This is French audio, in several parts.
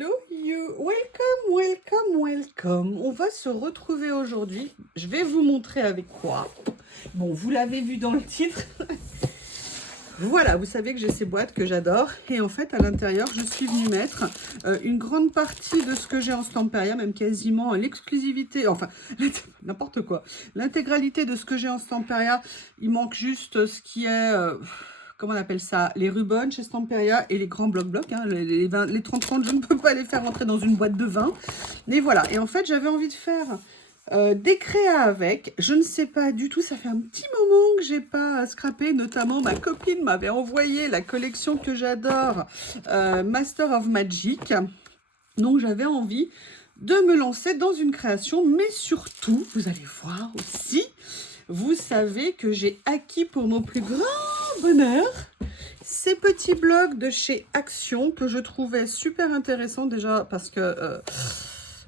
Hello you, welcome, welcome, welcome. On va se retrouver aujourd'hui. Je vais vous montrer avec quoi. Bon, vous l'avez vu dans le titre. Voilà, vous savez que j'ai ces boîtes que j'adore. Et en fait, à l'intérieur, je suis venue mettre une grande partie de ce que j'ai en Stamperia, même quasiment l'exclusivité, enfin, n'importe quoi. L'intégralité de ce que j'ai en Stamperia. Il manque juste ce qui est... comment on appelle ça, les rubans chez Stamperia et les grands blocs-blocs. Hein, les 30-30, je ne peux pas les faire rentrer dans une boîte de 20. Mais voilà, et en fait, j'avais envie de faire des créas avec. Je ne sais pas du tout, ça fait un petit moment que j'ai pas scrappé. Notamment, ma copine m'avait envoyé la collection que j'adore, Master of Magic. Donc, j'avais envie de me lancer dans une création. Mais surtout, vous allez voir aussi, vous savez que j'ai acquis pour mon plus grand bonheur ces petits blocs de chez Action que je trouvais super intéressants déjà parce que...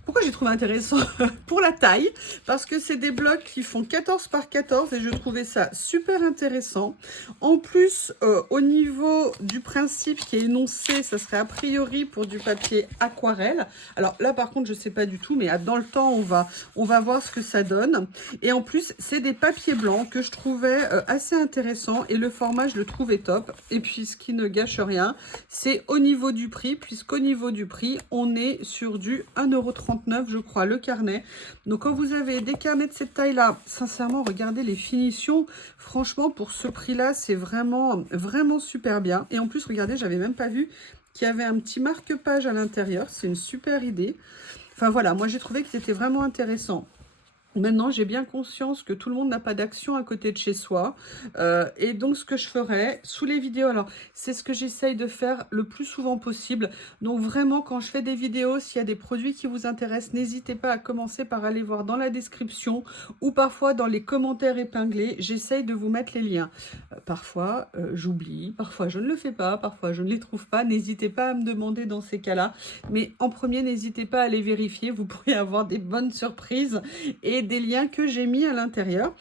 pourquoi j'ai trouvé intéressant? Pour la taille, parce que c'est des blocs qui font 14 par 14 et je trouvais ça super intéressant. En plus, au niveau du principe qui est énoncé, ça serait a priori pour du papier aquarelle. Alors là, par contre, je ne sais pas du tout, mais dans le temps, on va voir ce que ça donne. Et en plus, c'est des papiers blancs que je trouvais assez intéressants et le format, je le trouvais top. Et puis, ce qui ne gâche rien, c'est au niveau du prix, puisqu'au niveau du prix, on est sur du 1,39 €, je crois, le carnet. Donc, quand vous avez des carnets de cette taille-là, sincèrement, regardez les finitions. Franchement, pour ce prix-là, c'est vraiment, vraiment super bien. Et en plus, regardez, j'avais même pas vu qu'il y avait un petit marque-page à l'intérieur. C'est une super idée. Enfin, voilà, moi, j'ai trouvé que c'était vraiment intéressant. Maintenant, j'ai bien conscience que tout le monde n'a pas d'action à côté de chez soi. Et donc, ce que je ferai sous les vidéos, alors, c'est ce que j'essaye de faire le plus souvent possible. Donc, vraiment, quand je fais des vidéos, s'il y a des produits qui vous intéressent, n'hésitez pas à commencer par aller voir dans la description ou parfois dans les commentaires épinglés. J'essaye de vous mettre les liens. Parfois, j'oublie, parfois, je ne le fais pas, parfois, je ne les trouve pas. N'hésitez pas à me demander dans ces cas-là. Mais en premier, n'hésitez pas à les vérifier. Vous pourrez avoir des bonnes surprises et des liens que j'ai mis à l'intérieur.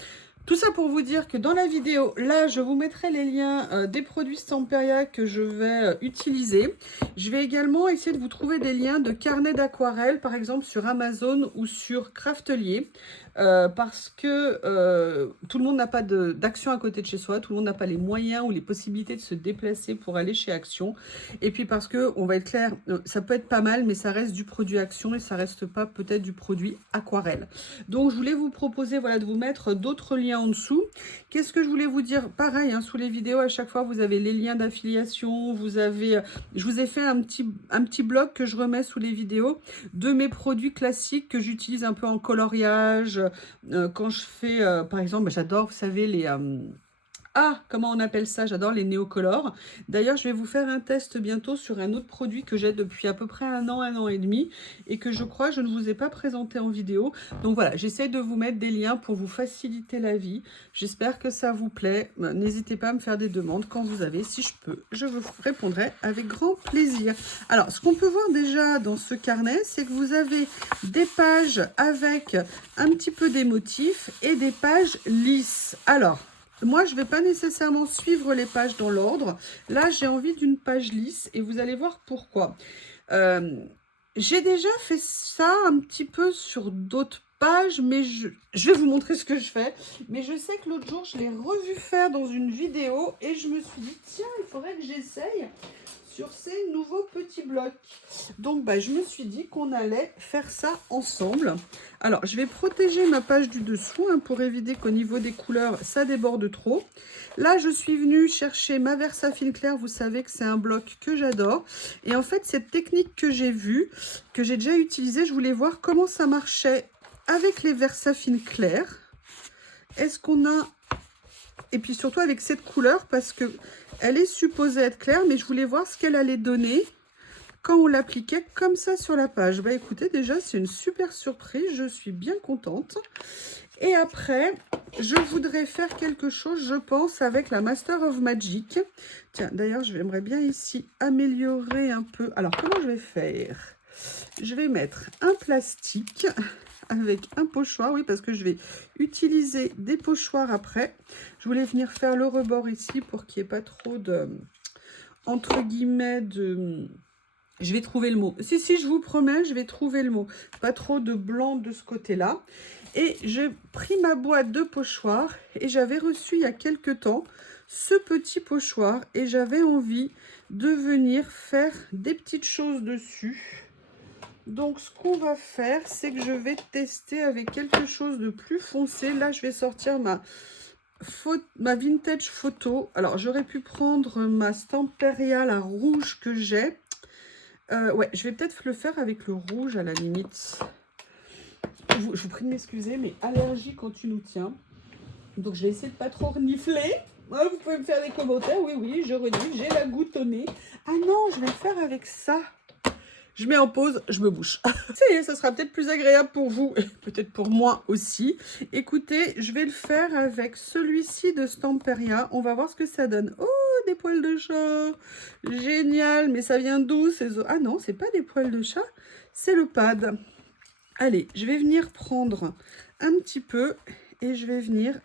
Tout ça pour vous dire que dans la vidéo, là, je vous mettrai les liens des produits Stamperia que je vais utiliser. Je vais également essayer de vous trouver des liens de carnets d'aquarelle, par exemple sur Amazon ou sur Craftelier. Parce que tout le monde n'a pas d'action à côté de chez soi, tout le monde n'a pas les moyens ou les possibilités de se déplacer pour aller chez Action. Et puis parce que, on va être clair, ça peut être pas mal, mais ça reste du produit Action et ça reste pas peut-être du produit aquarelle. Donc je voulais vous proposer voilà, de vous mettre d'autres liens en dessous. Qu'est-ce que je voulais vous dire? Pareil, hein, sous les vidéos, à chaque fois, vous avez les liens d'affiliation, vous avez... je vous ai fait un petit blog que je remets sous les vidéos de mes produits classiques que j'utilise un peu en coloriage. Quand je fais, par exemple, j'adore, vous savez, les... comment on appelle ça? J'adore les néocolores. D'ailleurs, je vais vous faire un test bientôt sur un autre produit que j'ai depuis à peu près un an et demi et que je crois je ne vous ai pas présenté en vidéo. Donc voilà, j'essaie de vous mettre des liens pour vous faciliter la vie. J'espère que ça vous plaît. N'hésitez pas à me faire des demandes quand vous avez. Si je peux, je vous répondrai avec grand plaisir. Alors, ce qu'on peut voir déjà dans ce carnet, c'est que vous avez des pages avec un petit peu des motifs et des pages lisses. Alors, moi, je ne vais pas nécessairement suivre les pages dans l'ordre. Là, j'ai envie d'une page lisse et vous allez voir pourquoi. J'ai déjà fait ça un petit peu sur d'autres pages, mais je vais vous montrer ce que je fais. Mais je sais que l'autre jour, je l'ai revu faire dans une vidéo et je me suis dit, tiens, il faudrait que j'essaye sur ces nouveaux petits blocs. Donc, je me suis dit qu'on allait faire ça ensemble. Alors, je vais protéger ma page du dessous hein, pour éviter qu'au niveau des couleurs, ça déborde trop. Là, je suis venue chercher ma Versafine claire. Vous savez que c'est un bloc que j'adore. Et en fait, cette technique que j'ai vue, que j'ai déjà utilisée, je voulais voir comment ça marchait avec les Versafine claires. Est-ce qu'on a... Et puis surtout avec cette couleur, parce que elle est supposée être claire, mais je voulais voir ce qu'elle allait donner quand on l'appliquait comme ça sur la page. Écoutez, déjà, c'est une super surprise. Je suis bien contente. Et après, je voudrais faire quelque chose, je pense, avec la Master of Magic. Tiens, d'ailleurs, j'aimerais bien ici améliorer un peu. Alors, comment je vais faire? Je vais mettre un plastique avec un pochoir, oui, parce que je vais utiliser des pochoirs après. Je voulais venir faire le rebord ici pour qu'il n'y ait pas trop de, entre guillemets, de Je vais trouver le mot. Si, je vous promets, je vais trouver le mot. Pas trop de blanc de ce côté-là. Et j'ai pris ma boîte de pochoirs et j'avais reçu il y a quelques temps ce petit pochoir et j'avais envie de venir faire des petites choses dessus. Donc, ce qu'on va faire, c'est que je vais tester avec quelque chose de plus foncé. Là, je vais sortir ma vintage photo. Alors, j'aurais pu prendre ma Stamperia, la rouge que j'ai. Ouais, je vais peut-être le faire avec le rouge à la limite. Je vous prie de m'excuser, mais allergie quand tu nous tiens. Donc, je vais essayer de pas trop renifler. Ouais, vous pouvez me faire des commentaires. Oui, je renifle. J'ai la goutte au nez. Ah non, je vais le faire avec ça. Je mets en pause, je me bouche. Ça y est, ça sera peut-être plus agréable pour vous et peut-être pour moi aussi. Écoutez, je vais le faire avec celui-ci de Stamperia. On va voir ce que ça donne. Oh, des poils de chat. Génial, mais ça vient d'où ces os? Ah non, c'est pas des poils de chat, c'est le pad. Allez, je vais venir prendre un petit peu et je vais venir,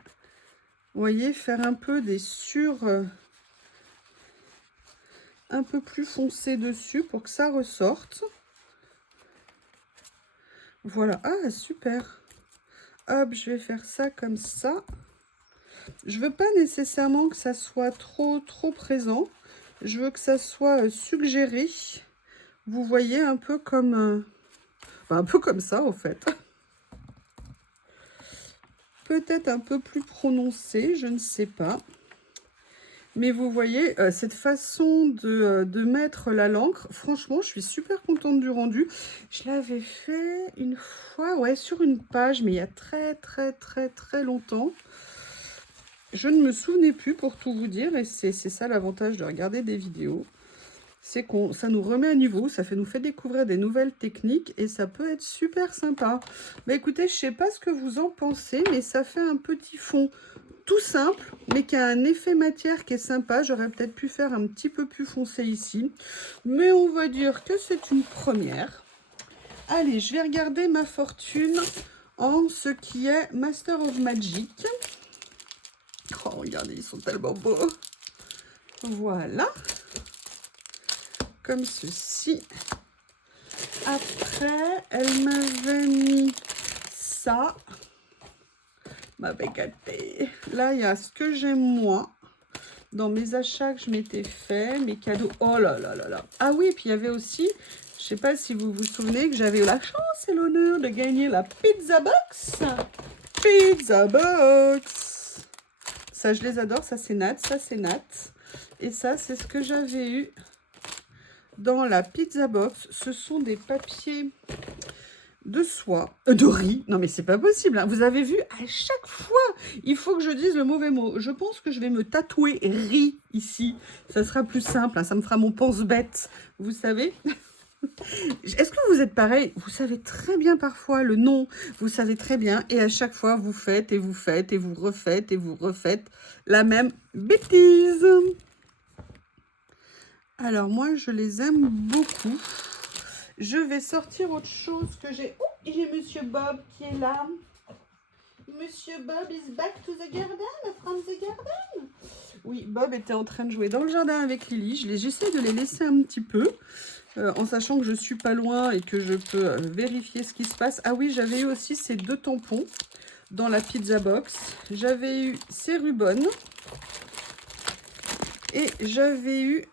vous voyez, faire un peu des un peu plus foncé dessus pour que ça ressorte. Voilà, ah super. Hop, je vais faire ça comme ça. Je veux pas nécessairement que ça soit trop présent. Je veux que ça soit suggéré. Vous voyez, un peu comme ça en fait. Peut-être un peu plus prononcé, je ne sais pas. Mais vous voyez, cette façon de mettre la l'encre, franchement, je suis super contente du rendu. Je l'avais fait une fois, ouais, sur une page, mais il y a très longtemps. Je ne me souvenais plus, pour tout vous dire, et c'est ça l'avantage de regarder des vidéos. C'est que ça nous remet à niveau, nous fait découvrir des nouvelles techniques, et ça peut être super sympa. Bah écoutez, je ne sais pas ce que vous en pensez, mais ça fait un petit fond tout simple, mais qui a un effet matière qui est sympa. J'aurais peut-être pu faire un petit peu plus foncé ici, mais on va dire que c'est une première. Allez, je vais regarder ma fortune en ce qui est Master of Magic. Oh, regardez, ils sont tellement beaux. Voilà. Comme ceci. Après, elle m'avait mis ça. M'avait gâté. Là, il y a ce que j'aime moi. Dans mes achats que je m'étais fait, mes cadeaux. Oh là là là là. Ah oui, et puis il y avait aussi, je ne sais pas si vous vous souvenez, que j'avais eu la chance et l'honneur de gagner la Pizza Box. Pizza Box. Ça, je les adore. Ça, c'est Nat. Ça, c'est Nat. Et ça, c'est ce que j'avais eu dans la Pizza Box. Ce sont des papiers de soie, de riz. Non mais c'est pas possible, hein. Vous avez vu, à chaque fois, il faut que je dise le mauvais mot. Je pense que je vais me tatouer riz ici. Ça sera plus simple, hein. Ça me fera mon pense-bête, vous savez. Est-ce que vous êtes pareil? Vous savez très bien parfois le nom, vous savez très bien, et à chaque fois, vous faites, et vous faites, et vous refaites, et vous refaites la même bêtise. Alors moi, je les aime beaucoup. Je vais sortir autre chose que j'ai. Oh, j'ai Monsieur Bob qui est là. Monsieur Bob is back to the garden, from the garden. Oui, Bob était en train de jouer dans le jardin avec Lily. J'essaie de les laisser un petit peu, en sachant que je suis pas loin et que je peux vérifier ce qui se passe. Ah oui, j'avais eu aussi ces 2 tampons dans la pizza box. J'avais eu ces rubans. Et j'avais eu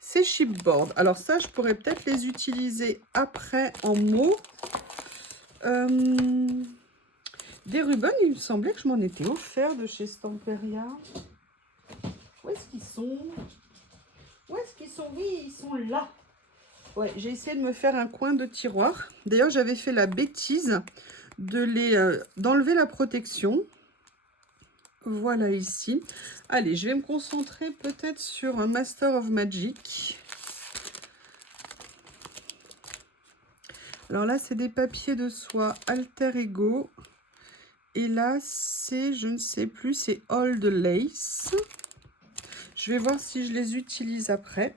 ces chipboards. Alors ça, je pourrais peut-être les utiliser après en mots. Des rubans, il me semblait que je m'en étais offert de chez Stamperia. Où est-ce qu'ils sont? Où est-ce qu'ils sont? Oui, ils sont là. Ouais, j'ai essayé de me faire un coin de tiroir. D'ailleurs, j'avais fait la bêtise de d'enlever la protection. Voilà ici. Allez, je vais me concentrer peut-être sur un Master of Magic. Alors là, c'est des papiers de soie Alter Ego. Et là, c'est, je ne sais plus, c'est Old Lace. Je vais voir si je les utilise après.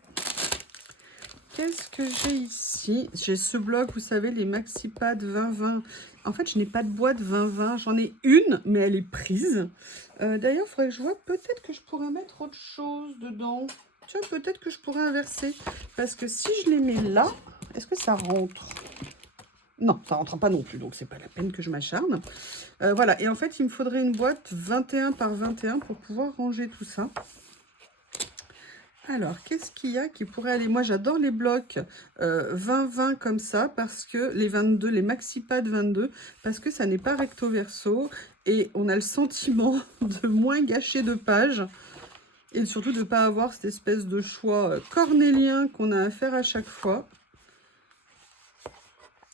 Qu'est-ce que j'ai ici? J'ai ce bloc, vous savez, les MaxiPad 2020. En fait, je n'ai pas de boîte 2020. J'en ai une, mais elle est prise. D'ailleurs, il faudrait que je vois, peut-être que je pourrais mettre autre chose dedans. Tiens, peut-être que je pourrais inverser. Parce que si je les mets là, est-ce que ça rentre? Non, ça rentre pas non plus, donc c'est pas la peine que je m'acharne. Voilà, et en fait, il me faudrait une boîte 21 par 21 pour pouvoir ranger tout ça. Alors, qu'est-ce qu'il y a qui pourrait aller? Moi, j'adore les blocs 20-20 comme ça, parce que les 22, les MaxiPad 22, parce que ça n'est pas recto verso, et on a le sentiment de moins gâcher de pages, et surtout de ne pas avoir cette espèce de choix cornélien qu'on a à faire à chaque fois,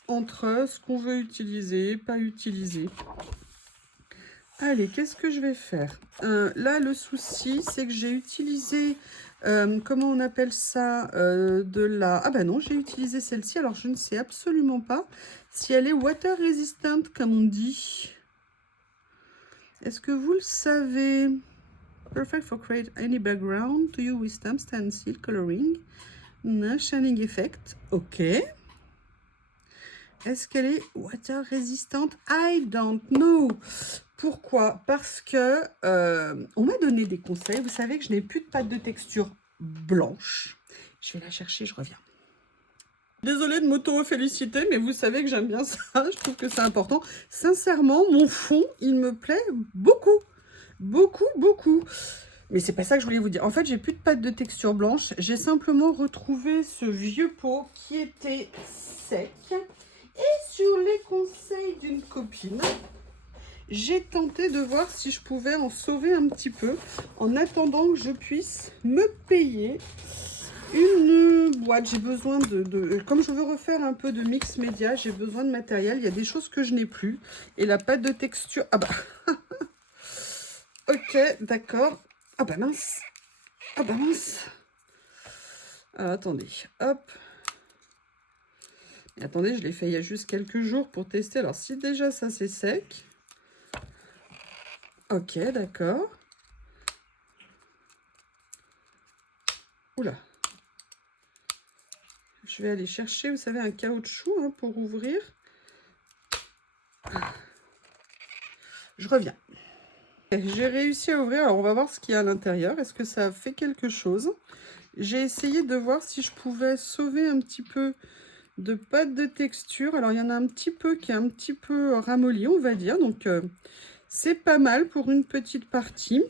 entre ce qu'on veut utiliser, pas utiliser. Allez, qu'est-ce que je vais faire? Là, le souci, c'est que j'ai utilisé, comment on appelle ça, de la... Ah ben non, j'ai utilisé celle-ci, alors je ne sais absolument pas si elle est water resistant, comme on dit. Est-ce que vous le savez? Perfect for create any background to you with stamp, stencil, coloring, shining effect. Ok. Est-ce qu'elle est water resistant? I don't know. Pourquoi? Parce que on m'a donné des conseils. Vous savez que je n'ai plus de pâte de texture blanche. Je vais la chercher, je reviens. Désolée de m'auto-féliciter, mais vous savez que j'aime bien ça. Je trouve que c'est important. Sincèrement, mon fond, il me plaît beaucoup. Beaucoup, beaucoup. Mais c'est pas ça que je voulais vous dire. En fait, j'ai plus de pâte de texture blanche. J'ai simplement retrouvé ce vieux pot qui était sec. Et sur les conseils d'une copine, j'ai tenté de voir si je pouvais en sauver un petit peu en attendant que je puisse me payer une boîte. J'ai besoin comme je veux refaire un peu de mix média, j'ai besoin de matériel. Il y a des choses que je n'ai plus. Et la pâte de texture... Ah bah ok, d'accord. Ah bah mince. Ah bah mince. Alors, attendez, hop. Et attendez, je l'ai fait il y a juste quelques jours pour tester. Alors, si déjà ça c'est sec. Ok, d'accord. Oula. Je vais aller chercher, vous savez, un caoutchouc hein, pour ouvrir. Je reviens. J'ai réussi à ouvrir. Alors, on va voir ce qu'il y a à l'intérieur. Est-ce que ça fait quelque chose? J'ai essayé de voir si je pouvais sauver un petit peu de pâte de texture. Alors, il y en a un petit peu qui est un petit peu ramolli, on va dire. Donc, c'est pas mal pour une petite partie.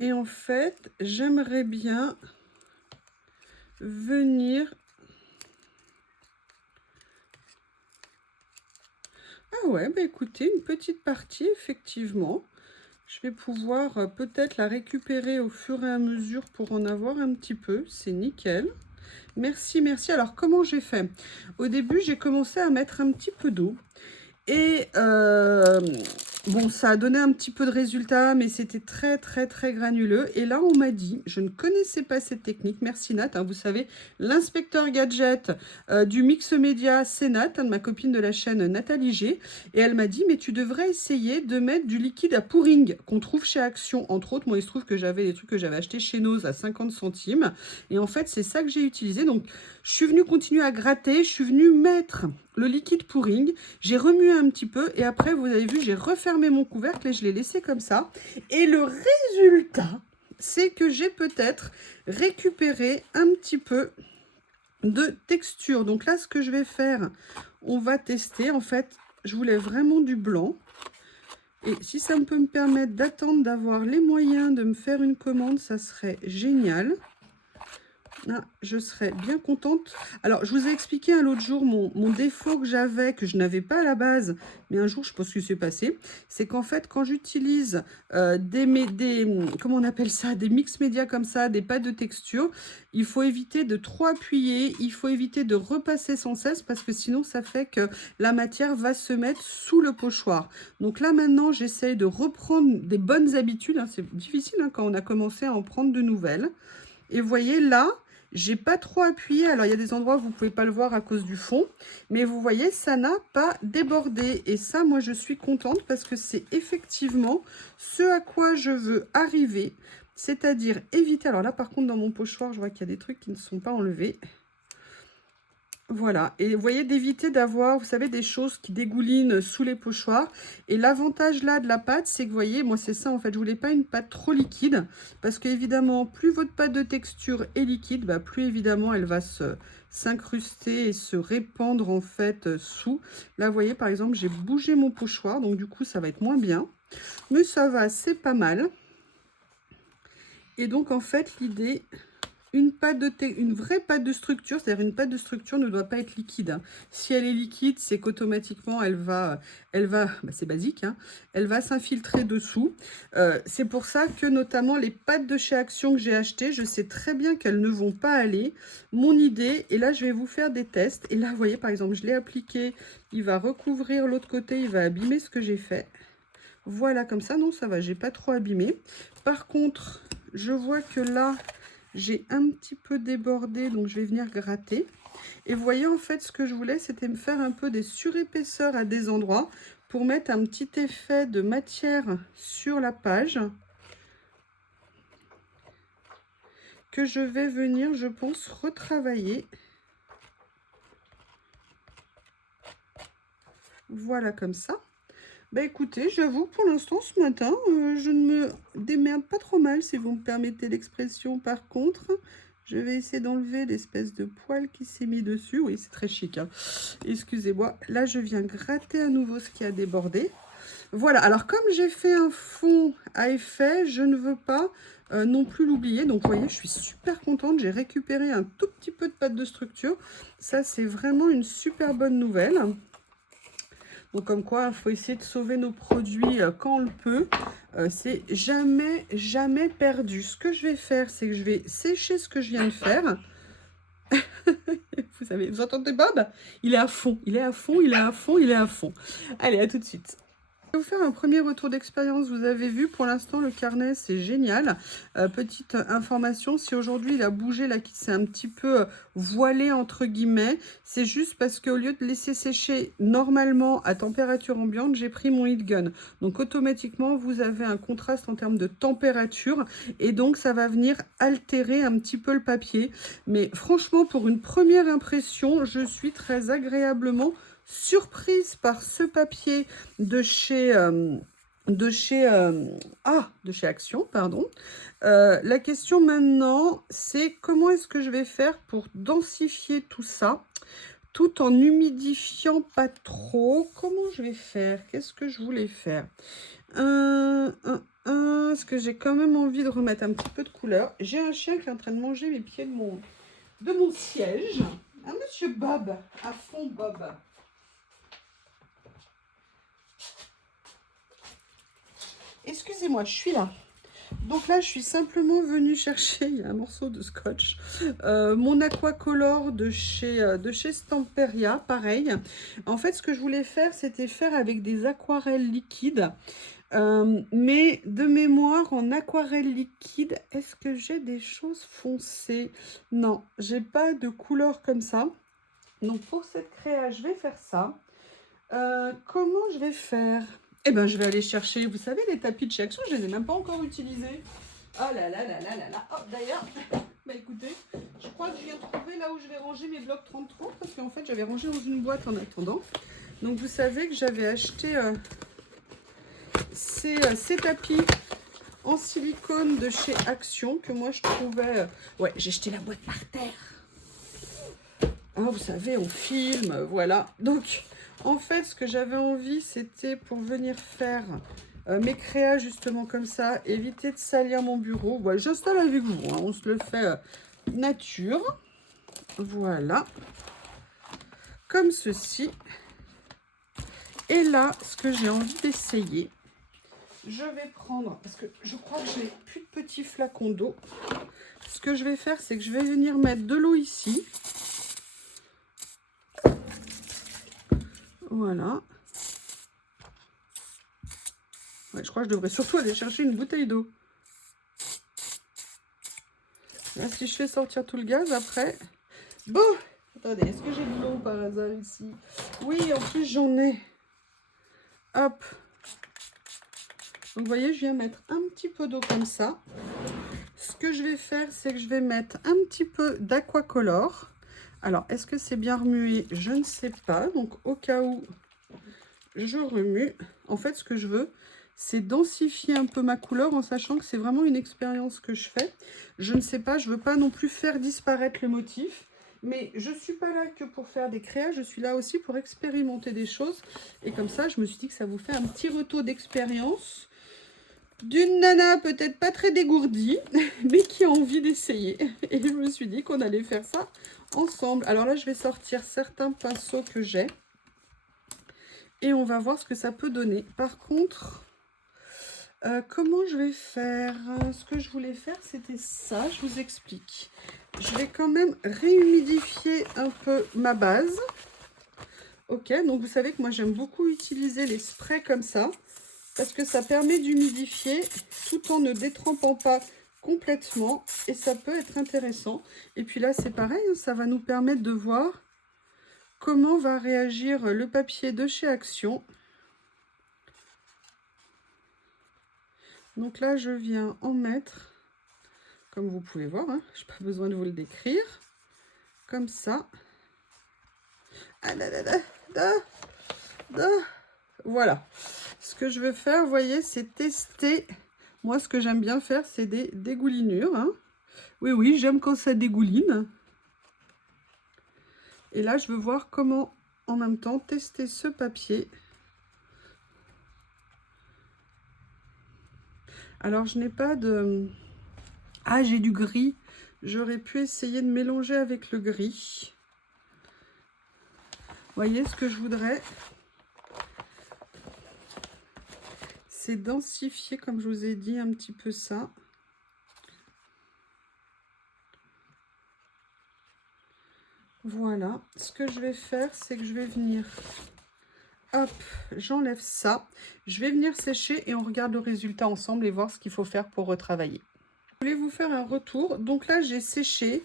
Et en fait, j'aimerais bien venir... Ah ouais, bah écoutez, une petite partie, effectivement. Je vais pouvoir peut-être la récupérer au fur et à mesure pour en avoir un petit peu. C'est nickel. Merci, merci. Alors, comment j'ai fait? Au début, j'ai commencé à mettre un petit peu d'eau. Et bon, ça a donné un petit peu de résultat, mais c'était très, très, très granuleux. Et là, on m'a dit, je ne connaissais pas cette technique. Merci Nat, hein, vous savez, l'inspecteur gadget du mix média, c'est Nat, hein, de ma copine de la chaîne Nathalie G. Et elle m'a dit, mais tu devrais essayer de mettre du liquide à pouring qu'on trouve chez Action, entre autres. Moi, il se trouve que j'avais des trucs que j'avais achetés chez Nose à 50 centimes. Et en fait, c'est ça que j'ai utilisé. Donc, je suis venue continuer à gratter, je suis venue mettre le liquide pouring, j'ai remué un petit peu et après, vous avez vu, j'ai refermé mon couvercle et je l'ai laissé comme ça. Et le résultat, c'est que j'ai peut-être récupéré un petit peu de texture. Donc là, ce que je vais faire, on va tester. En fait, je voulais vraiment du blanc. Et si ça peut me permettre d'attendre d'avoir les moyens de me faire une commande, ça serait génial. Ah, je serais bien contente. Alors, je vous ai expliqué l'autre jour mon défaut que j'avais, que je n'avais pas à la base, mais un jour, je pense que c'est passé. C'est qu'en fait, quand j'utilise comment on appelle ça, des mix médias comme ça, des pâtes de texture, il faut éviter de trop appuyer, il faut éviter de repasser sans cesse, parce que sinon, ça fait que la matière va se mettre sous le pochoir. Donc là, maintenant, j'essaye de reprendre des bonnes habitudes. Hein. C'est difficile hein, quand on a commencé à en prendre de nouvelles. Et vous voyez, là, j'ai pas trop appuyé. Alors, il y a des endroits où vous ne pouvez pas le voir à cause du fond. Mais vous voyez, ça n'a pas débordé. Et ça, moi, je suis contente parce que c'est effectivement ce à quoi je veux arriver. C'est-à-dire éviter... Alors là, par contre, dans mon pochoir, je vois qu'il y a des trucs qui ne sont pas enlevés. Voilà, et vous voyez, d'éviter d'avoir, vous savez, des choses qui dégoulinent sous les pochoirs. Et l'avantage là de la pâte, c'est que vous voyez, moi c'est ça en fait, je voulais pas une pâte trop liquide, parce qu'évidemment, plus votre pâte de texture est liquide, bah, plus évidemment elle va s'incruster et se répandre en fait sous. Là, vous voyez, par exemple, j'ai bougé mon pochoir, donc du coup, ça va être moins bien. Mais ça va, c'est pas mal. Et donc, en fait, l'idée... Une vraie pâte de structure, c'est-à-dire une pâte de structure ne doit pas être liquide, hein. Si elle est liquide, c'est qu'automatiquement, c'est basique, hein, elle va s'infiltrer dessous. C'est pour ça que notamment les pâtes de chez Action que j'ai achetées, je sais très bien qu'elles ne vont pas aller. Mon idée, et là je vais vous faire des tests, et là vous voyez par exemple, je l'ai appliqué, il va recouvrir l'autre côté, il va abîmer ce que j'ai fait. Voilà, comme ça, non, ça va, j'ai pas trop abîmé. Par contre, je vois que là... j'ai un petit peu débordé, donc je vais venir gratter. Et vous voyez, en fait, ce que je voulais, c'était me faire un peu des surépaisseurs à des endroits pour mettre un petit effet de matière sur la page que je vais venir, je pense, retravailler. Voilà, comme ça. Bah écoutez, j'avoue, pour l'instant, ce matin, je ne me démerde pas trop mal, si vous me permettez l'expression. Par contre, je vais essayer d'enlever l'espèce de poil qui s'est mis dessus. Oui, c'est très chic, hein. Excusez-moi. Là, je viens gratter à nouveau ce qui a débordé. Voilà, alors comme j'ai fait un fond à effet, je ne veux pas non plus l'oublier. Donc, vous voyez, je suis super contente. J'ai récupéré un tout petit peu de pâte de structure. Ça, c'est vraiment une super bonne nouvelle. Donc, comme quoi, il faut essayer de sauver nos produits quand on le peut. C'est jamais, jamais perdu. Ce que je vais faire, c'est que je vais sécher ce que je viens de faire. Vous savez, vous entendez Bob? Il est à fond, il est à fond, il est à fond, il est à fond. Allez, à tout de suite. Je vais vous faire un premier retour d'expérience. Vous avez vu, pour l'instant, le carnet, c'est génial. Petite information, si aujourd'hui il a bougé, là, qui s'est un petit peu voilé, entre guillemets, c'est juste parce qu'au lieu de laisser sécher normalement à température ambiante, j'ai pris mon heat gun. Donc, automatiquement, vous avez un contraste en termes de température et donc, ça va venir altérer un petit peu le papier. Mais franchement, pour une première impression, je suis très agréablement surprise par ce papier de chez Action, pardon. La question maintenant, c'est comment est-ce que je vais faire pour densifier tout ça tout en humidifiant pas trop. Comment je vais faire? Qu'est-ce que je voulais faire? Est-ce que j'ai quand même envie de remettre un petit peu de couleur? J'ai un chien qui est en train de manger les pieds de mon siège. Ah, monsieur Bob, à fond Bob. Excusez-moi, je suis là. Donc là, je suis simplement venue chercher, il y a un morceau de scotch, mon aquacolor de chez Stamperia, pareil. En fait, ce que je voulais faire, c'était faire avec des aquarelles liquides. Mais de mémoire, en aquarelle liquide, est-ce que j'ai des choses foncées? Non, j'ai pas de couleur comme ça. Donc pour cette créa, je vais faire ça. Comment je vais faire? Eh ben, je vais aller chercher, vous savez, les tapis de chez Action, je les ai même pas encore utilisés. Oh là là là là là là. Oh, d'ailleurs, bah écoutez, je crois que je viens de trouver là où je vais ranger mes blocs 33, parce qu'en fait, j'avais rangé dans une boîte en attendant. Donc, vous savez que j'avais acheté ces tapis en silicone de chez Action, que moi, je trouvais... Ouais, j'ai jeté la boîte par terre. Ah, vous savez, on filme, voilà. Donc... en fait, ce que j'avais envie, c'était pour venir faire mes créas justement comme ça, éviter de salir mon bureau. Voilà, j'installe avec vous, hein, on se le fait nature. Voilà, comme ceci. Et là, ce que j'ai envie d'essayer, je vais prendre, parce que je crois que j'ai plus de petits flacons d'eau. Ce que je vais faire, c'est que je vais venir mettre de l'eau ici. Voilà. Ouais, je crois que je devrais surtout aller chercher une bouteille d'eau. Là, si je fais sortir tout le gaz après... Bon, attendez, est-ce que j'ai de l'eau par hasard ici? Oui, en plus j'en ai. Hop. Donc, vous voyez, je viens mettre un petit peu d'eau comme ça. Ce que je vais faire, c'est que je vais mettre un petit peu d'aquacolor. Alors, est-ce que c'est bien remué? Je ne sais pas. Donc, au cas où je remue, en fait, ce que je veux, c'est densifier un peu ma couleur en sachant que c'est vraiment une expérience que je fais. Je ne sais pas, je ne veux pas non plus faire disparaître le motif. Mais je ne suis pas là que pour faire des créas, je suis là aussi pour expérimenter des choses. Et comme ça, je me suis dit que ça vous fait un petit retour d'expérience d'une nana peut-être pas très dégourdie, mais qui a envie d'essayer. Et je me suis dit qu'on allait faire ça ensemble. Alors là, je vais sortir certains pinceaux que j'ai. Et on va voir ce que ça peut donner. Par contre, comment je vais faire? Ce que je voulais faire, c'était ça. Je vous explique. Je vais quand même réhumidifier un peu ma base. Ok, donc vous savez que moi, j'aime beaucoup utiliser les sprays comme ça. Parce que ça permet d'humidifier tout en ne détrempant pas complètement. Et ça peut être intéressant. Et puis là, c'est pareil. Ça va nous permettre de voir comment va réagir le papier de chez Action. Donc là, je viens en mettre, comme vous pouvez voir, hein, je n'ai pas besoin de vous le décrire, comme ça. Ah là là là, là, là. Voilà. Ce que je veux faire, vous voyez, c'est tester. Moi, ce que j'aime bien faire, c'est des dégoulinures. Hein. Oui, oui, j'aime quand ça dégouline. Et là, je veux voir comment, en même temps, tester ce papier. Alors, je n'ai pas de... Ah, j'ai du gris. J'aurais pu essayer de mélanger avec le gris. Vous voyez, ce que je voudrais, c'est densifier, comme je vous ai dit, un petit peu ça. Voilà. Ce que je vais faire, c'est que je vais venir... Hop, j'enlève ça. Je vais venir sécher et on regarde le résultat ensemble et voir ce qu'il faut faire pour retravailler. Je voulais vous faire un retour. Donc là, j'ai séché.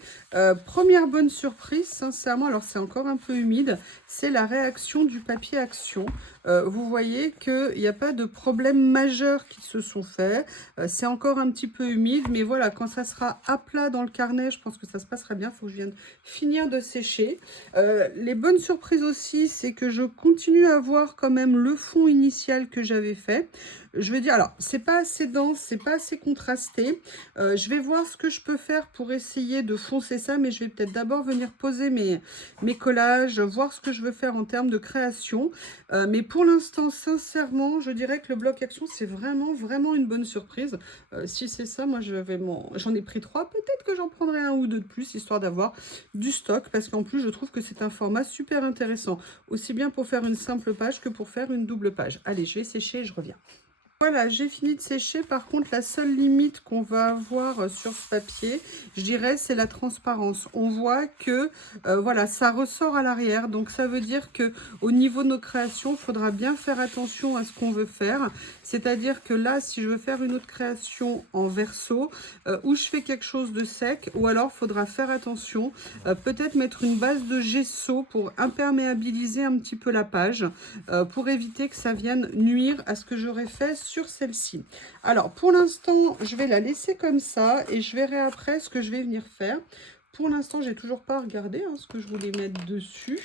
Première bonne surprise, sincèrement, alors c'est encore un peu humide, c'est la réaction du papier Action. Vous voyez qu'il n'y a pas de problème majeur qui se sont faits. C'est encore un petit peu humide, mais voilà, quand ça sera à plat dans le carnet, je pense que ça se passera bien. Il faut que je vienne finir de sécher. Les bonnes surprises aussi, c'est que je continue à voir quand même le fond initial que j'avais fait. Je vais dire, alors, c'est pas assez dense, c'est pas assez contrasté. Je vais voir ce que je peux faire pour essayer de foncer ça, mais je vais peut-être d'abord venir poser mes collages, voir ce que je veux faire en termes de création. Mais pour l'instant, sincèrement, je dirais que le bloc Action, c'est vraiment une bonne surprise. Si c'est ça, moi, j'en ai pris 3. Peut-être que j'en prendrai un ou deux de plus, histoire d'avoir du stock, parce qu'en plus, je trouve que c'est un format super intéressant, aussi bien pour faire une simple page que pour faire une double page. Allez, je vais sécher et je reviens. Voilà, j'ai fini de sécher. Par contre, la seule limite qu'on va avoir sur ce papier, je dirais, c'est la transparence. On voit que voilà, ça ressort à l'arrière. Donc, ça veut dire que au niveau de nos créations, il faudra bien faire attention à ce qu'on veut faire. C'est-à-dire que là, si je veux faire une autre création en verso, ou je fais quelque chose de sec, ou alors il faudra faire attention, peut-être mettre une base de gesso pour imperméabiliser un petit peu la page, pour éviter que ça vienne nuire à ce que j'aurais fait sur celle-ci. Alors, pour l'instant, je vais la laisser comme ça et je verrai après ce que je vais venir faire. Pour l'instant, j'ai toujours pas regardé ce que je voulais mettre dessus.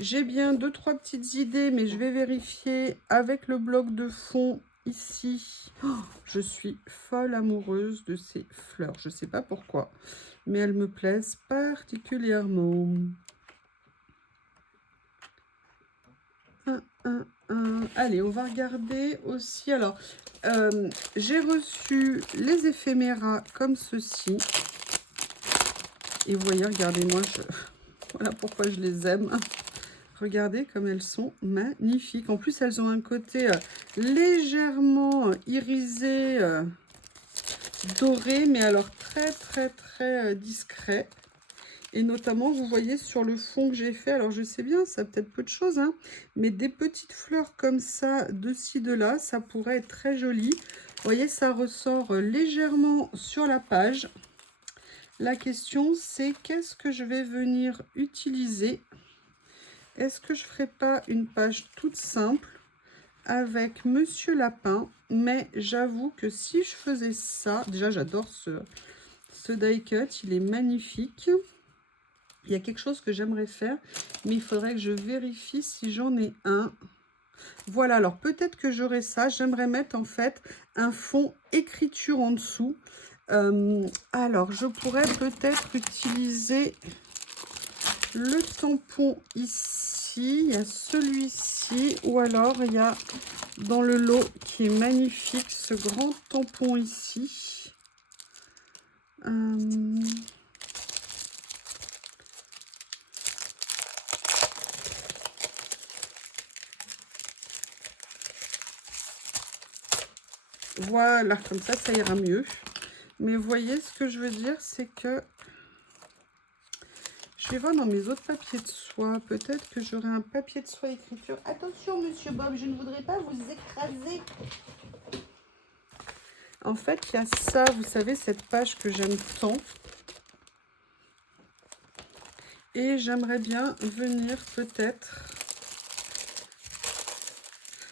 J'ai bien 2-3 petites idées, mais je vais vérifier avec le bloc de fond ici. Oh, je suis folle amoureuse de ces fleurs. Je sais pas pourquoi, mais elles me plaisent particulièrement. Allez, on va regarder aussi. Alors, j'ai reçu les éphéméras comme ceci. Et vous voyez, regardez-moi, voilà pourquoi je les aime. Regardez comme elles sont magnifiques. En plus, elles ont un côté légèrement irisé, doré, mais alors très discret. Et notamment, vous voyez sur le fond que j'ai fait, alors je sais bien, ça a peut-être peu de choses, hein, mais des petites fleurs comme ça, de ci, de là, ça pourrait être très joli. Vous voyez, ça ressort légèrement sur la page. La question, c'est qu'est-ce que je vais venir utiliser? Est-ce que je ne ferai pas une page toute simple avec Monsieur Lapin? Mais j'avoue que si je faisais ça, déjà j'adore ce die cut, il est magnifique. Il y a quelque chose que j'aimerais faire, mais il faudrait que je vérifie si j'en ai un. Voilà, alors peut-être que j'aurai ça. J'aimerais mettre en fait un fond écriture en dessous. Alors, je pourrais peut-être utiliser le tampon ici. Il y a celui-ci. Ou alors, il y a dans le lot qui est magnifique, ce grand tampon ici. Voilà, comme ça ira mieux. Mais vous voyez, ce que je veux dire, c'est que je vais voir dans mes autres papiers de soie. Peut-être que j'aurai un papier de soie écriture. Attention, monsieur Bob, je ne voudrais pas vous écraser. En fait, il y a ça, vous savez, cette page que j'aime tant. Et j'aimerais bien venir peut-être...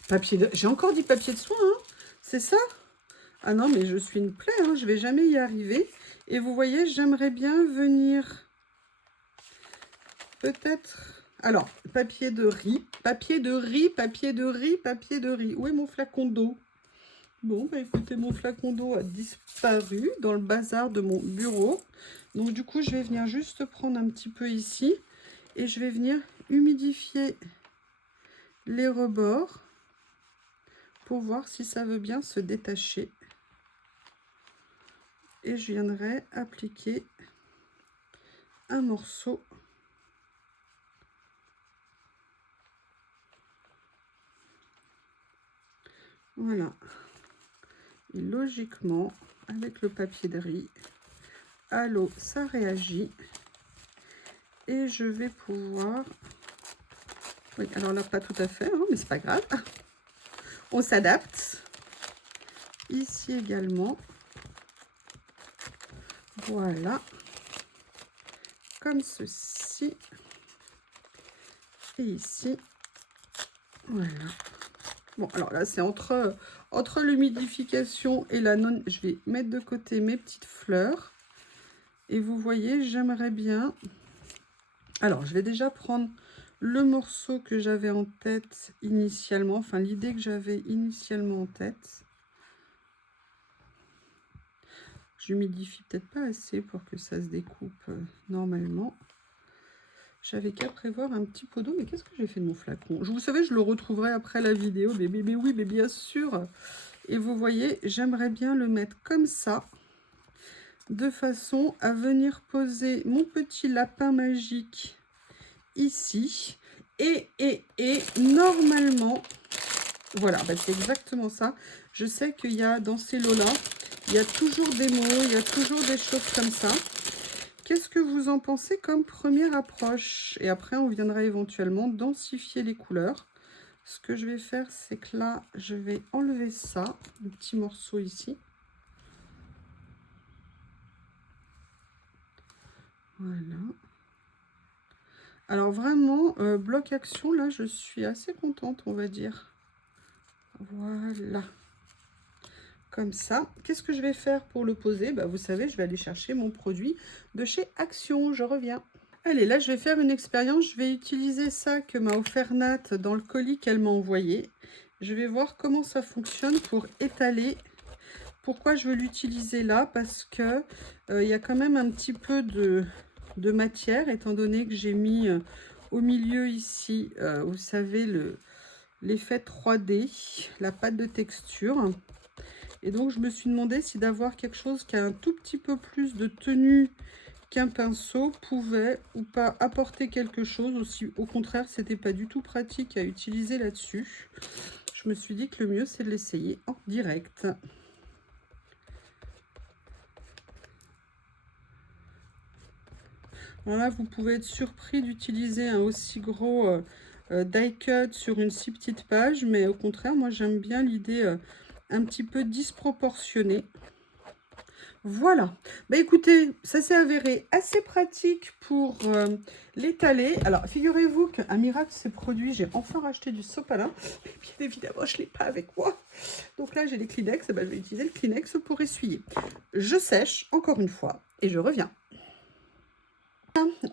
Papier de... J'ai encore dit papier de soie, hein. C'est ça? Ah non, mais je suis une plaie, hein. Je vais jamais y arriver. Et vous voyez, j'aimerais bien venir... Peut-être... Alors, papier de riz, papier de riz, papier de riz, papier de riz. Où est mon flacon d'eau? Bon, bah écoutez, mon flacon d'eau a disparu dans le bazar de mon bureau. Donc du coup, je vais venir juste prendre un petit peu ici. Et je vais venir humidifier les rebords pour voir si ça veut bien se détacher. Et je viendrai appliquer un morceau. Voilà. Et logiquement, avec le papier de riz, à l'eau, ça réagit. Et je vais pouvoir... Oui, alors là, pas tout à fait, hein, mais c'est pas grave. On s'adapte. Ici également. Voilà. Comme ceci. Et ici. Voilà. Bon, alors là, c'est entre l'humidification et la non... Je vais mettre de côté mes petites fleurs. Et vous voyez, j'aimerais bien... Alors, je vais déjà prendre le morceau que j'avais en tête initialement. Enfin, l'idée que j'avais initialement en tête. J'humidifie peut-être pas assez pour que ça se découpe normalement. J'avais qu'à prévoir un petit pot d'eau. Mais qu'est-ce que j'ai fait de mon flacon? Vous savez, je le retrouverai après la vidéo. Mais oui, mais bien sûr. Et vous voyez, j'aimerais bien le mettre comme ça. De façon à venir poser mon petit lapin magique ici. Et normalement, voilà, bah c'est exactement ça. Je sais qu'il y a dans ces lots-là, il y a toujours des mots, il y a toujours des choses comme ça. Qu'est-ce que vous en pensez comme première approche? Et après, on viendra éventuellement densifier les couleurs. Ce que je vais faire, c'est que là, je vais enlever ça, le petit morceau ici. Voilà. Alors vraiment, bloc action, là, je suis assez contente, on va dire. Voilà. Comme ça. Qu'est-ce que je vais faire pour le poser? Bah, vous savez, je vais aller chercher mon produit de chez Action. Je reviens. Allez, là, je vais faire une expérience. Je vais utiliser ça que m'a offert Nat dans le colis qu'elle m'a envoyé. Je vais voir comment ça fonctionne pour étaler. Pourquoi je veux l'utiliser là? Parce que il y a quand même un petit peu de matière, étant donné que j'ai mis au milieu ici, vous savez, l'effet 3D, la pâte de texture. Et donc, je me suis demandé si d'avoir quelque chose qui a un tout petit peu plus de tenue qu'un pinceau pouvait ou pas apporter quelque chose. Aussi, au contraire, c'était pas du tout pratique à utiliser là-dessus. Je me suis dit que le mieux, c'est de l'essayer en direct. Voilà, vous pouvez être surpris d'utiliser un aussi gros die cut sur une si petite page, mais au contraire, moi j'aime bien l'idée un petit peu disproportionnée. Voilà, bah écoutez, ça s'est avéré assez pratique pour l'étaler. Alors, figurez-vous qu'un miracle s'est produit, j'ai enfin racheté du sopalin. Mais bien évidemment, je ne l'ai pas avec moi. Donc là, j'ai les Kleenex, et bah, je vais utiliser le Kleenex pour essuyer. Je sèche, encore une fois, et je reviens.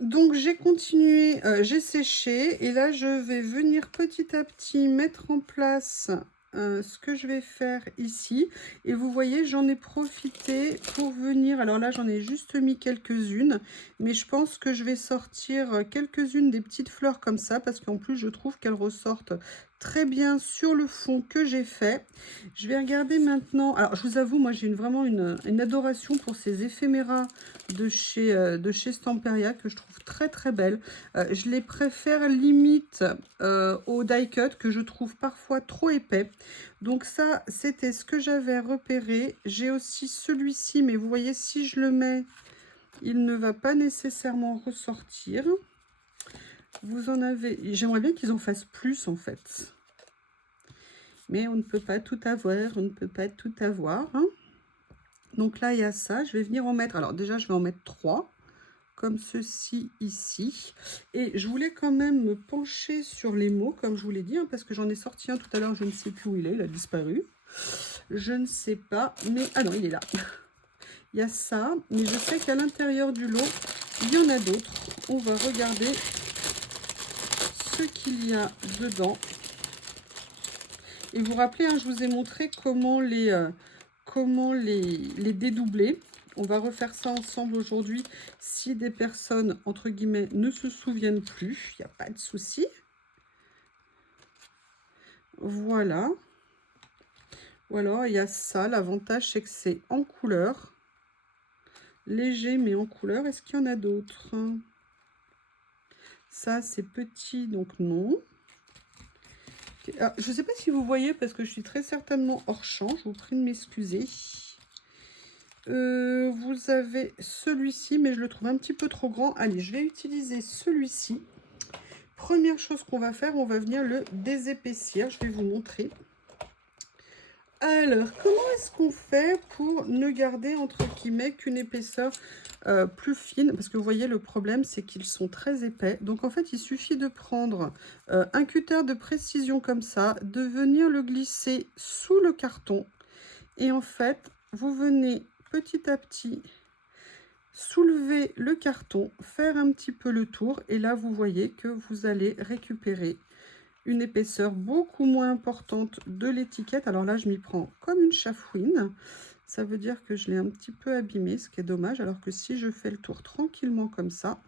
Donc j'ai continué, j'ai séché et là je vais venir petit à petit mettre en place ce que je vais faire ici. Et vous voyez, j'en ai profité pour venir, alors là j'en ai juste mis quelques-unes, mais je pense que je vais sortir quelques-unes des petites fleurs comme ça, parce qu'en plus je trouve qu'elles ressortent très bien sur le fond que j'ai fait. Je vais regarder maintenant, alors je vous avoue, moi j'ai vraiment une adoration pour ces éphéméras de chez Stamperia que je trouve très très belles. Je les préfère limite au die cut que je trouve parfois trop épais. Donc ça, c'était ce que j'avais repéré. J'ai aussi celui-ci, mais vous voyez, si je le mets, il ne va pas nécessairement ressortir. Vous en avez... J'aimerais bien qu'ils en fassent plus en fait. Mais on ne peut pas tout avoir, on ne peut pas tout avoir. Hein. Donc là, il y a ça. Je vais venir en mettre... Alors déjà, je vais en mettre 3. Comme ceci ici. Et je voulais quand même me pencher sur les mots, comme je vous l'ai dit, hein, parce que j'en ai sorti un tout à l'heure, je ne sais plus où il a disparu. Je ne sais pas, mais... Ah non, il est là. Il y a ça, mais je sais qu'à l'intérieur du lot, il y en a d'autres. On va regarder ce qu'il y a dedans. Et vous vous rappelez, hein, je vous ai montré comment les dédoubler. On va refaire ça ensemble aujourd'hui. Si des personnes, entre guillemets, ne se souviennent plus, il n'y a pas de souci. Voilà. Ou alors, il y a ça. L'avantage, c'est que c'est en couleur. Léger, mais en couleur. Est-ce qu'il y en a d'autres? Ça, c'est petit, donc non. Ah, je ne sais pas si vous voyez, parce que je suis très certainement hors champ. Je vous prie de m'excuser. Vous avez celui-ci, mais je le trouve un petit peu trop grand. Allez, je vais utiliser celui-ci. Première chose qu'on va faire, on va venir le désépaissir. Je vais vous montrer. Alors, comment est-ce qu'on fait pour ne garder, entre guillemets, qu'une épaisseur plus fine? Parce que vous voyez, le problème, c'est qu'ils sont très épais. Donc, en fait, il suffit de prendre un cutter de précision comme ça, de venir le glisser sous le carton. Et en fait, vous venez petit à petit soulever le carton, faire un petit peu le tour. Et là, vous voyez que vous allez récupérer une épaisseur beaucoup moins importante de l'étiquette. Alors là, je m'y prends comme une chafouine. Ça veut dire que je l'ai un petit peu abîmé, ce qui est dommage. Alors que si je fais le tour tranquillement comme ça,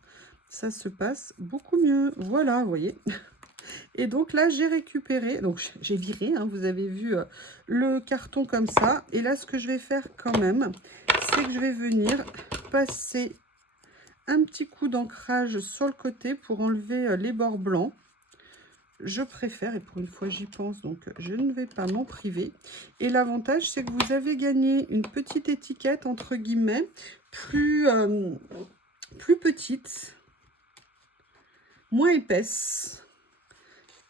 ça se passe beaucoup mieux. Voilà, vous voyez. Et donc là, j'ai récupéré, donc j'ai viré, hein, vous avez vu le carton comme ça. Et là, ce que je vais faire quand même, c'est que je vais venir passer un petit coup d'ancrage sur le côté pour enlever les bords blancs. Je préfère, et pour une fois j'y pense, donc je ne vais pas m'en priver. Et l'avantage, c'est que vous avez gagné une petite étiquette, entre guillemets, plus petite, moins épaisse.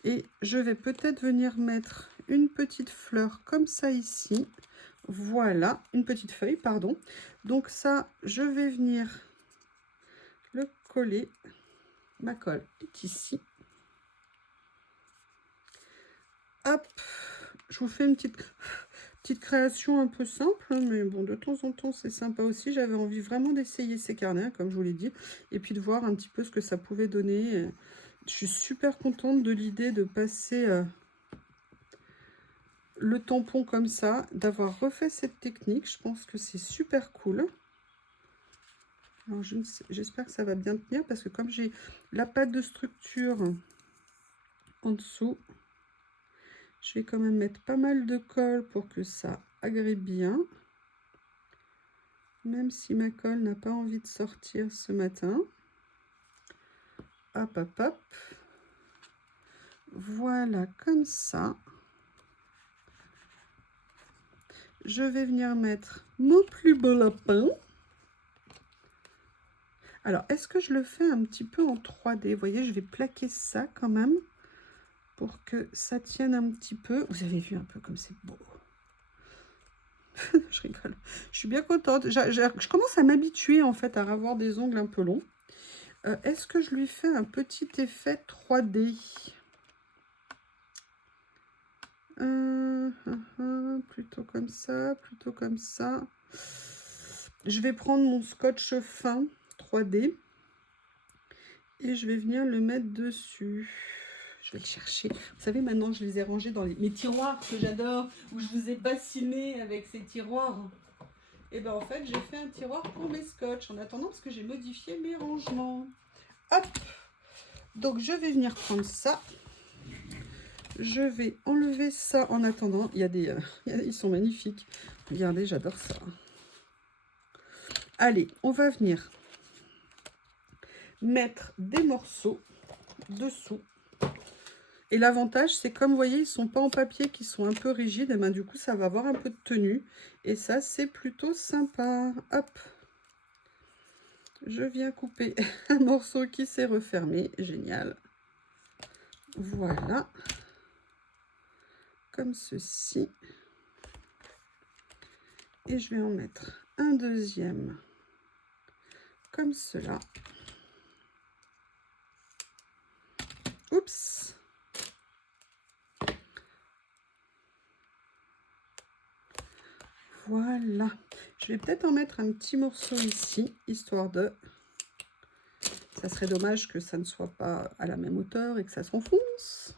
Et je vais peut-être venir mettre une petite fleur comme ça ici. Voilà, une petite feuille, pardon. Donc ça, je vais venir le coller. Ma colle est ici. Hop, je vous fais une petite création un peu simple, mais bon, de temps en temps, c'est sympa aussi. J'avais envie vraiment d'essayer ces carnets, comme je vous l'ai dit, et puis de voir un petit peu ce que ça pouvait donner. Je suis super contente de l'idée de passer le tampon comme ça, d'avoir refait cette technique. Je pense que c'est super cool. Alors, j'espère que ça va bien tenir, parce que comme j'ai la pâte de structure en dessous, je vais quand même mettre pas mal de colle pour que ça agrippe bien. Même si ma colle n'a pas envie de sortir ce matin. Hop, hop, hop. Voilà, comme ça. Je vais venir mettre mon plus beau lapin. Alors, est-ce que je le fais un petit peu en 3D? Vous voyez, je vais plaquer ça quand même pour que ça tienne un petit peu. Vous avez vu un peu comme c'est beau. Je rigole. Je suis bien contente. Je commence à m'habituer en fait à avoir des ongles un peu longs. Est-ce que je lui fais un petit effet 3D? Plutôt comme ça, plutôt comme ça. Je vais prendre mon scotch fin 3D. Et je vais venir le mettre dessus. Je vais le chercher. Vous savez, maintenant, je les ai rangés dans mes tiroirs que j'adore, où je vous ai bassiné avec ces tiroirs. Et bien, en fait, j'ai fait un tiroir pour mes scotch en attendant, parce que j'ai modifié mes rangements. Hop! Donc, je vais venir prendre ça. Je vais enlever ça en attendant. Il y a des... ils sont magnifiques. Regardez, j'adore ça. Allez, on va venir mettre des morceaux dessous. Et l'avantage, c'est comme vous voyez, ils ne sont pas en papier, qui sont un peu rigides. Et ben, du coup, ça va avoir un peu de tenue. Et ça, c'est plutôt sympa. Hop. Je viens couper un morceau qui s'est refermé. Génial. Voilà. Comme ceci. Et je vais en mettre un deuxième. Comme cela. Oups. Voilà. Je vais peut-être en mettre un petit morceau ici, histoire de... Ça serait dommage que ça ne soit pas à la même hauteur et que ça s'enfonce.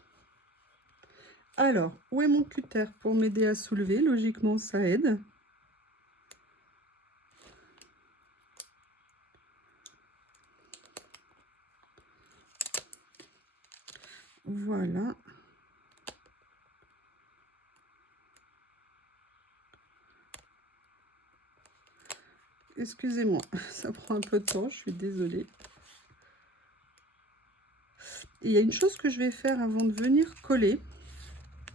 Alors, où est mon cutter pour m'aider à soulever? Logiquement, ça aide. Voilà. Excusez-moi, ça prend un peu de temps, je suis désolée. Et il y a une chose que je vais faire avant de venir coller.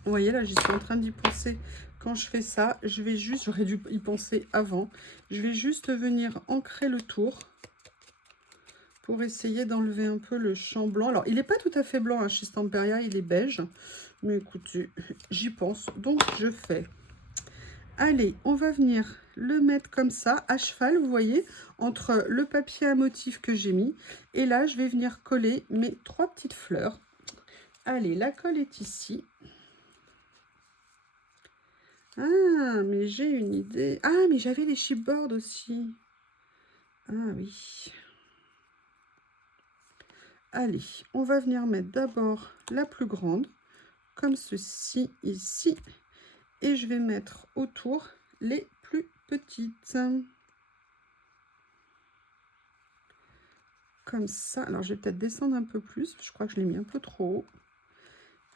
Vous voyez, là, j'y suis en train d'y penser quand je fais ça. Je vais juste, j'aurais dû y penser avant. Je vais juste venir ancrer le tour pour essayer d'enlever un peu le champ blanc. Alors, il n'est pas tout à fait blanc, hein, chez Stamperia, il est beige. Mais écoutez, j'y pense, donc je fais. Allez, on va venir le mettre comme ça, à cheval, vous voyez, entre le papier à motif que j'ai mis. Et là, je vais venir coller mes 3 petites fleurs. Allez, la colle est ici. Ah, mais j'ai une idée. Ah, mais j'avais les chipboards aussi. Ah oui. Allez, on va venir mettre d'abord la plus grande, comme ceci, ici. Et je vais mettre autour les plus petites. Comme ça. Alors, je vais peut-être descendre un peu plus. Je crois que je l'ai mis un peu trop haut.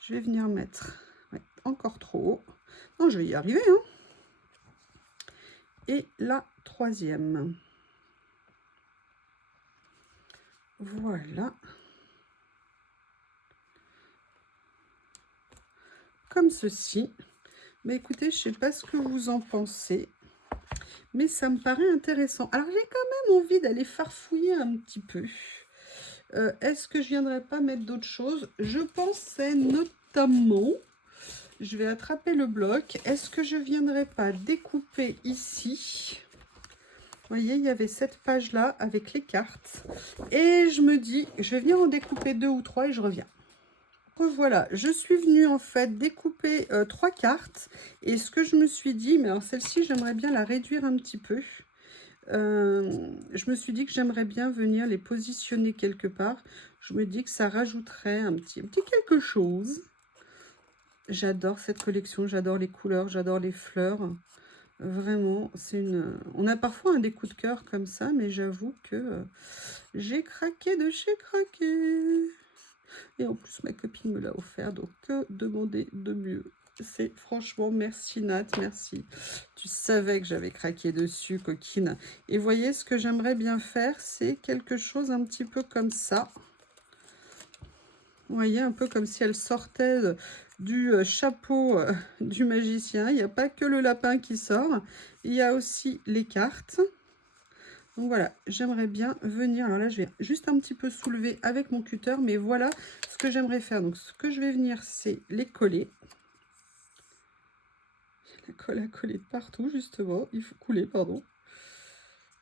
Je vais venir mettre encore trop haut. Non, je vais y arriver. Hein. Et la troisième. Voilà. Comme ceci. Mais écoutez, je ne sais pas ce que vous en pensez. Mais ça me paraît intéressant. Alors, j'ai quand même envie d'aller farfouiller un petit peu. Est-ce que je viendrai pas mettre d'autres choses? Je pensais notamment... Je vais attraper le bloc. Est-ce que je viendrai pas découper ici? Vous voyez, il y avait cette page-là avec les cartes. Et je me dis, je vais venir en découper 2 ou 3 et je reviens. Voilà, je suis venue en fait découper 3 cartes. Et ce que je me suis dit, mais alors celle-ci, j'aimerais bien la réduire un petit peu. Je me suis dit que j'aimerais bien venir les positionner quelque part. Je me dis que ça rajouterait un petit quelque chose. J'adore cette collection, j'adore les couleurs, j'adore les fleurs. Vraiment, c'est une... On a parfois des coups de cœur comme ça, mais j'avoue que j'ai craqué de chez craqué. Et en plus, ma copine me l'a offert, donc que demander de mieux? C'est franchement, merci Nat, merci. Tu savais que j'avais craqué dessus, coquine. Et voyez, ce que j'aimerais bien faire, c'est quelque chose un petit peu comme ça. Vous voyez, un peu comme si elle sortait du chapeau du magicien. Il n'y a pas que le lapin qui sort, il y a aussi les cartes. Donc voilà, j'aimerais bien venir. Alors là, je vais juste un petit peu soulever avec mon cutter, mais voilà ce que j'aimerais faire. Donc ce que je vais venir, c'est les coller. La colle à coller de partout, justement. Il faut couler, pardon.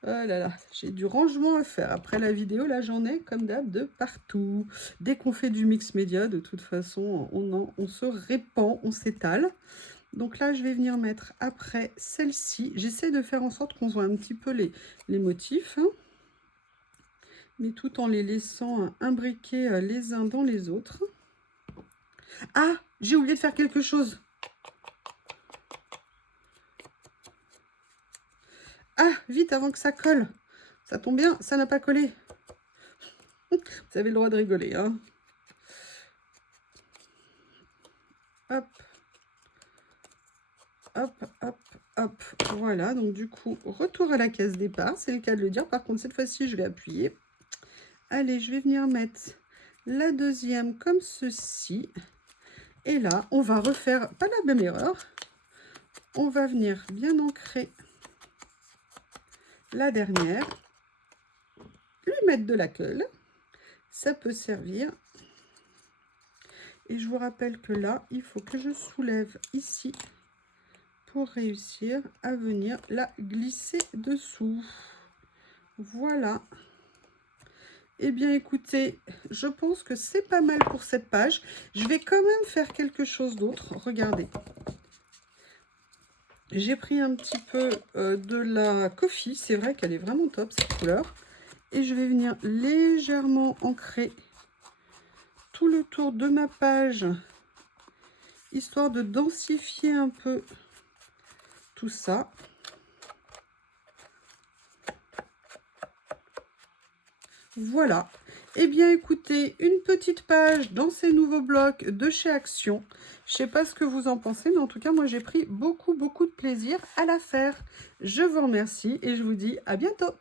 Oh là là, j'ai du rangement à faire. Après la vidéo, là, j'en ai, comme d'hab, de partout. Dès qu'on fait du mix média, de toute façon, on se répand, on s'étale. Donc là, je vais venir mettre après celle-ci. J'essaie de faire en sorte qu'on voit un petit peu les motifs. Hein. mais tout en les laissant imbriquer les uns dans les autres. Ah, j'ai oublié de faire quelque chose. Ah, vite, avant que ça colle. Ça tombe bien, ça n'a pas collé. Vous avez le droit de rigoler, hein. Hop. Hop, hop, hop. Voilà, donc du coup, retour à la case départ. C'est le cas de le dire. Par contre, cette fois-ci, je vais appuyer. Allez, je vais venir mettre la deuxième comme ceci. Et là, on va refaire, pas la même erreur. On va venir bien ancrer la dernière. Lui mettre de la colle. Ça peut servir. Et je vous rappelle que là, il faut que je soulève ici pour réussir à venir la glisser dessous. Voilà. Eh bien, écoutez, je pense que c'est pas mal pour cette page. Je vais quand même faire quelque chose d'autre. Regardez. J'ai pris un petit peu de la coffee. C'est vrai qu'elle est vraiment top, cette couleur. Et je vais venir légèrement ancrer tout le tour de ma page, histoire de densifier un peu tout ça. Voilà. Eh bien, écoutez, une petite page dans ces nouveaux blocs de chez Action. Je ne sais pas ce que vous en pensez, mais en tout cas, moi, j'ai pris beaucoup de plaisir à la faire. Je vous remercie et je vous dis à bientôt.